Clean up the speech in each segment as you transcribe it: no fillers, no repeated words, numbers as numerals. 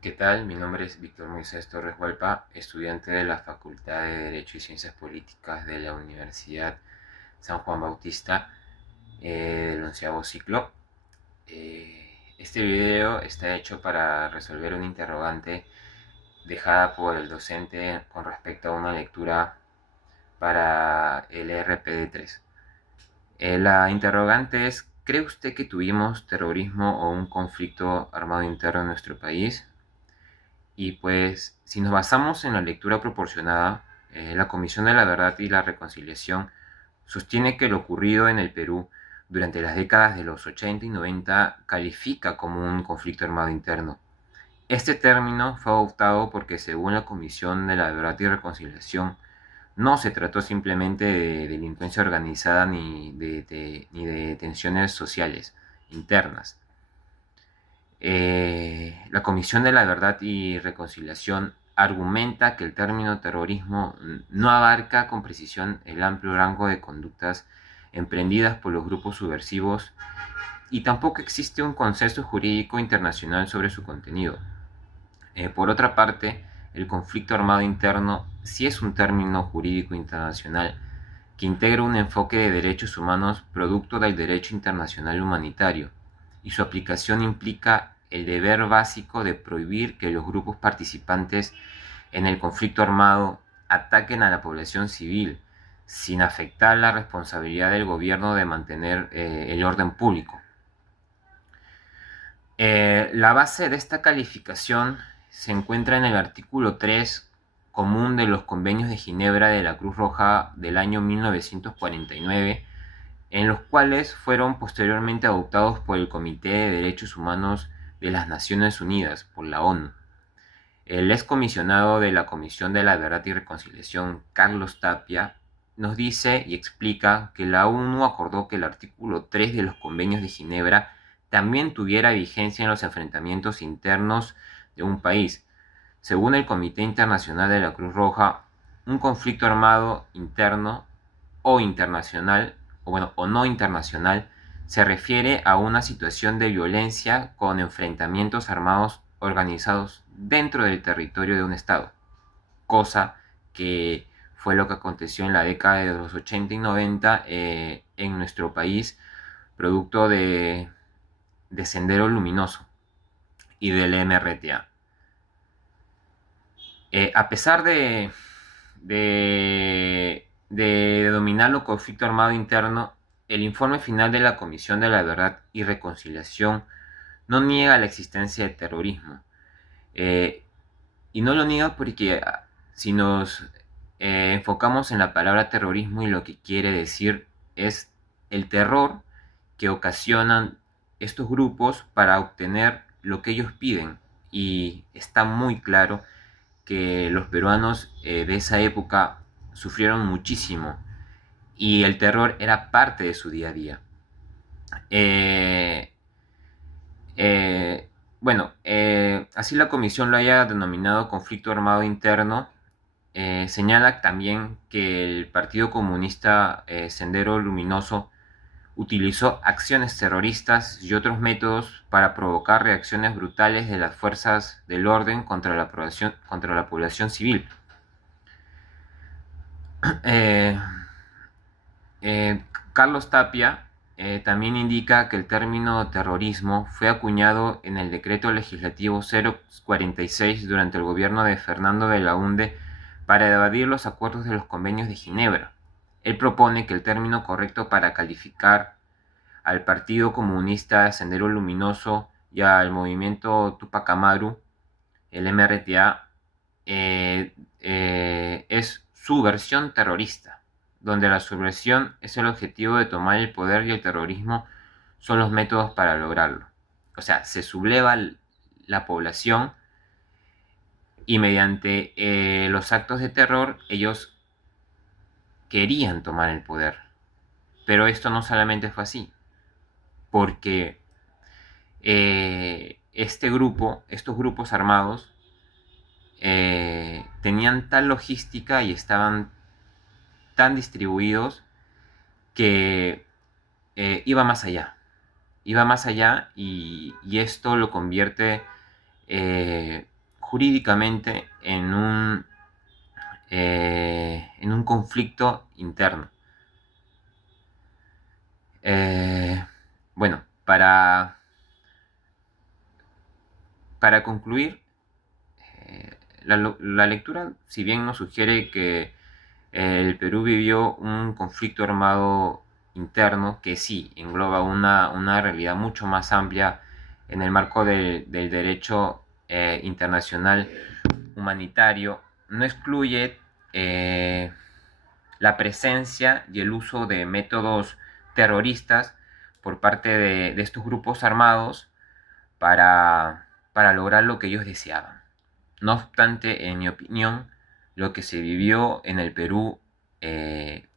¿Qué tal? Mi nombre es Víctor Moisés Torres Hualpa, estudiante de la Facultad de Derecho y Ciencias Políticas de la Universidad San Juan Bautista del onceavo ciclo. Este video está hecho para resolver una interrogante dejada por el docente con respecto a una lectura para el RPD 3. La interrogante es: ¿cree usted que tuvimos terrorismo o un conflicto armado interno en nuestro país? Y pues, si nos basamos en la lectura proporcionada, la Comisión de la Verdad y la Reconciliación sostiene que lo ocurrido en el Perú durante las décadas de los 80 y 90 califica como un conflicto armado interno. Este término fue adoptado porque, según la Comisión de la Verdad y Reconciliación, no se trató simplemente de delincuencia organizada ni de tensiones sociales internas. La Comisión de la Verdad y Reconciliación argumenta que el término terrorismo no abarca con precisión el amplio rango de conductas emprendidas por los grupos subversivos y tampoco existe un consenso jurídico internacional sobre su contenido. Por otra parte, el conflicto armado interno sí es un término jurídico internacional que integra un enfoque de derechos humanos producto del derecho internacional humanitario, y su aplicación implica el deber básico de prohibir que los grupos participantes en el conflicto armado ataquen a la población civil, sin afectar la responsabilidad del gobierno de mantener el orden público. La base de esta calificación se encuentra en el artículo 3 común de los Convenios de Ginebra de la Cruz Roja del año 1949, en los cuales fueron posteriormente adoptados por el Comité de Derechos Humanos de las Naciones Unidas, por la ONU. El excomisionado de la Comisión de la Verdad y Reconciliación, Carlos Tapia, nos dice y explica que la ONU acordó que el artículo 3 de los Convenios de Ginebra también tuviera vigencia en los enfrentamientos internos de un país. Según el Comité Internacional de la Cruz Roja, un conflicto armado interno o internacional, o no internacional, se refiere a una situación de violencia con enfrentamientos armados organizados dentro del territorio de un Estado, cosa que fue lo que aconteció en la década de los 80 y 90 en nuestro país, producto de Sendero Luminoso y del MRTA. A pesar de dominar el conflicto armado interno, el informe final de la Comisión de la Verdad y Reconciliación no niega la existencia de terrorismo. Eh, y no lo niega porque, si nos enfocamos en la palabra terrorismo, y lo que quiere decir es el terror que ocasionan estos grupos para obtener lo que ellos piden. Y está muy claro que los peruanos de esa época sufrieron muchísimo y el terror era parte de su día a día. Eh, así la comisión lo haya denominado conflicto armado interno. Señala también que el Partido Comunista Sendero Luminoso utilizó acciones terroristas y otros métodos para provocar reacciones brutales de las fuerzas del orden contra la población civil. Eh, eh, Carlos Tapia también indica que el término terrorismo fue acuñado en el decreto legislativo 046 durante el gobierno de Fernando de Belaúnde para evadir los acuerdos de los convenios de Ginebra. Él propone que el término correcto para calificar al Partido Comunista Sendero Luminoso y al movimiento Tupac Amaru, el MRTA, es subversión terrorista, donde la subversión es el objetivo de tomar el poder y el terrorismo son los métodos para lograrlo. O sea, se subleva la población y mediante los actos de terror ellos querían tomar el poder. Pero esto no solamente fue así, porque estos grupos armados tenían tal logística y estaban tan distribuidos que iba más allá. Iba más allá y esto lo convierte jurídicamente en un conflicto interno. Bueno, para concluir, la lectura, si bien nos sugiere que el Perú vivió un conflicto armado interno que sí engloba una realidad mucho más amplia en el marco del derecho internacional humanitario, no excluye la presencia y el uso de métodos terroristas por parte de estos grupos armados para lograr lo que ellos deseaban. No obstante, en mi opinión, lo que se vivió en el Perú, eh,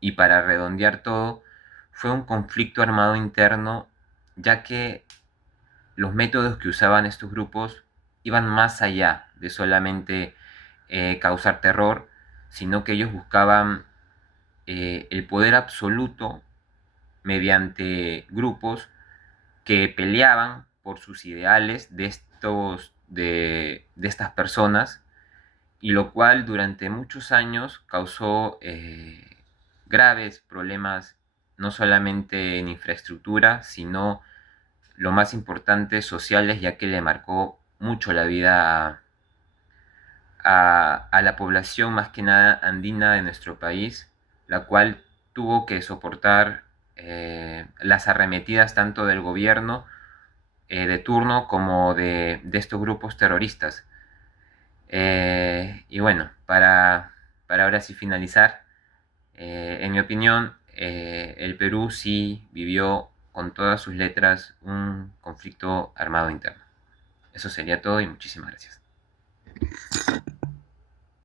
y para redondear todo, fue un conflicto armado interno, ya que los métodos que usaban estos grupos iban más allá de solamente causar terror, sino que ellos buscaban el poder absoluto mediante grupos que peleaban por sus ideales de estas personas, y lo cual durante muchos años causó graves problemas, no solamente en infraestructura, sino lo más importante, sociales, ya que le marcó mucho la vida a la población más que nada andina de nuestro país, la cual tuvo que soportar las arremetidas tanto del gobierno de turno como de estos grupos terroristas. Y bueno, para ahora sí finalizar, en mi opinión, el Perú sí vivió con todas sus letras un conflicto armado interno. Eso sería todo y muchísimas gracias.